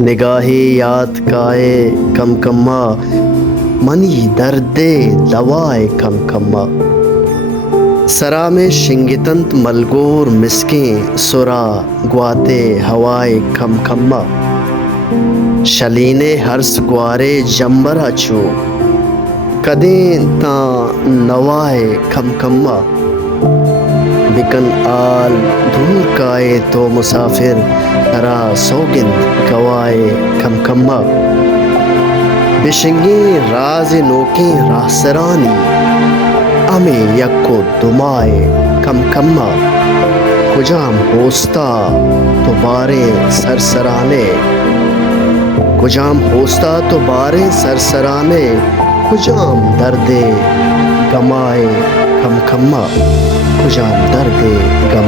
نگاہی یات کائے کم کما منی درد دوائے کم کما سرا میں شنگتنت ملگور مسکیں سرا گواتے ہوائے کم کما شلینے ہرس گوارے جمبرا چو کدیں تاں نوائے کم کما بکن آل دور کائے تو مسافر ترا سوگند گوائے کم کما بشنگیں راز نوکیں راہسرانی ہمیں یکو دمائے کم کما کجام ہوستا تو بارے سرسرانے کجام ہوستا تو بارے سرسرانے کجام درد گمائے کم کما کجام درد گم